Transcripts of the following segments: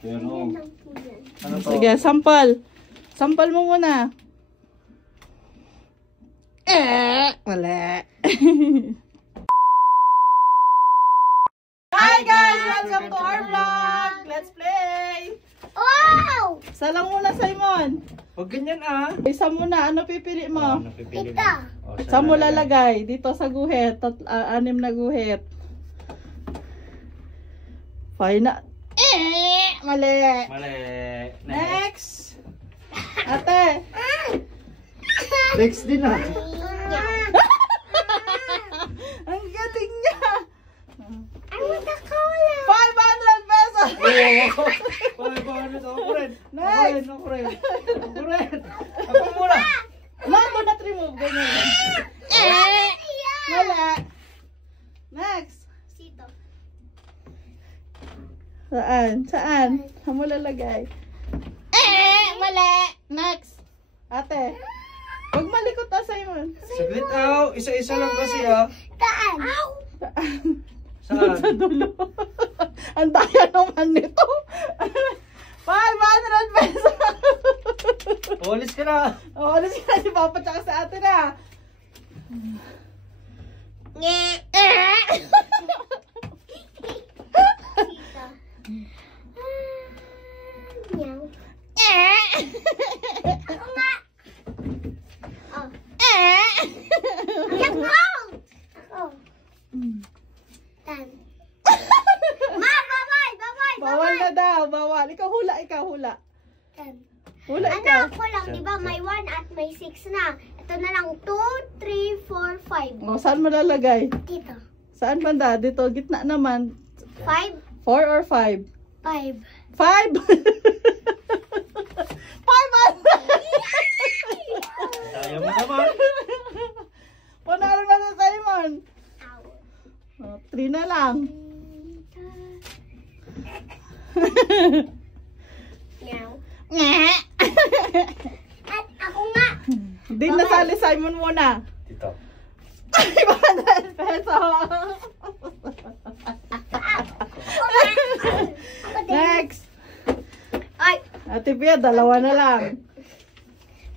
Pero, ano to? Sige, sample. Sample mo muna. Wala. Hi guys! Welcome to our vlog! Let's play! Wow! Isa lang muna, Simon. Huwag ganyan ah. Isa muna. Ano pipili mo? Ito. Saan mo lalagay? Dito sa guhit. 6 na guhit. Fine na. Mali. Mali. Next. Ate. Next din ah. Ang galing niya. I want the cola. 500 pesos. Next. Ako muna. Do not remove. Ganyan. Mali. Next. Sito. Saan? Saan? Saan mo lalagay? Mali. Next. Ate. Huwag malikot na, Simon. Saglit ah. Isa-isa lang kasi ah. Taan. Sa Saan? dulo. Ang daya naman nito. 500 pesos. Ulis ka na. O, ano siya si Papa tsaka sa ate na. Meow. Ako nga. Oh. Look out! Ako. Tan. Ma, bawal! Bawal! Bawal na daw, bawal. Ikaw hula, ikaw hula. Tan. Hula Ano ikaw. ako lang, di ba? May 1 at may 6 na. Ito na lang, 2, 3, 4, 5. O, saan mo lalagay? Dito. Saan banda? Dito, gitna naman. 5, 4 or 5? 5. 5! 500! Kaya mo naman. Panalo na sa Simon. O, 3 na lang. Meow. Nga. At ako nga. Hindi nasali Simon muna. Dito. 500 pesos. Next. Ay, Ate Pia, 2 na lang.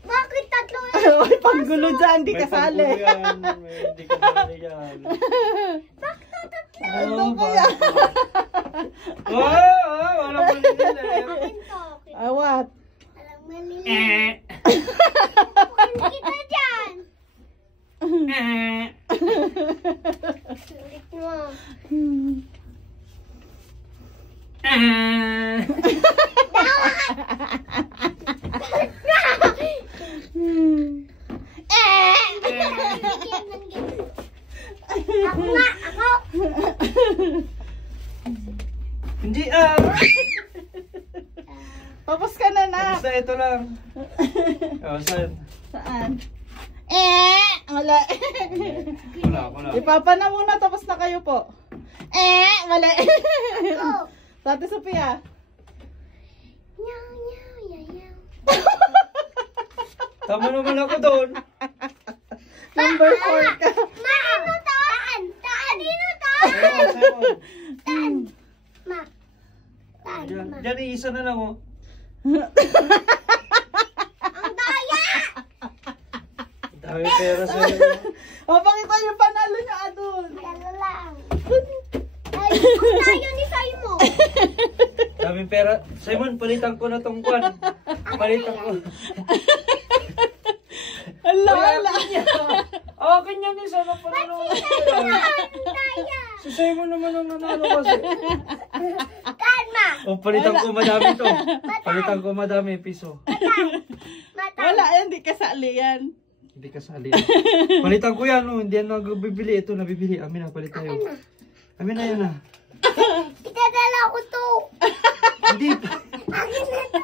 bakit tatlo na? Ay, panggulo dyan, di kasali. Hindi kasali yan. Bakit tatlo? Ano kaya? Wala mo nila. Akin to. Awat. Alam maliliit. Kita dyan. Sulit mo. Ako nga, ako. Hindi ah. Tapos ka na na. Basta ito lang. Oh, saan? Saan? Wala. Wala. Ipapa na muna, tapos na kayo po. Wala. Ako. Sa Ate Sophia. Nyaw, nyaw, yaw, yaw. Tama naman ako doon. Number 4 ka. Ma, ano taan? Taan, dito taan. Simon. Taan. Ma. Taan, Diyan, ma. diyan isa na lang oh. Ang daya! Dami pera sa'yo. O, bakit tayo panalo niya adun? Dalo lang. Ay, ang daya ni Simon. Daming pera. Simon, palitan ko na tong kwan. Palitan ko. Ala, Uy, ala. akin niya. Akin yan isa na panalo. Ang daya. Si Simon naman ang nanalo kasi. Taan, ma. O, palitan ko madami to. Palitan ko madami piso. Mata. Wala, yan, di kasali yan. Hindi kasali. Palitan ko yan, oh. Hindi yan nagbibili. Ito, nabibili. Amin na, palit tayo. Amin na yan na. Itadala ko to. Hindi. Akin na to.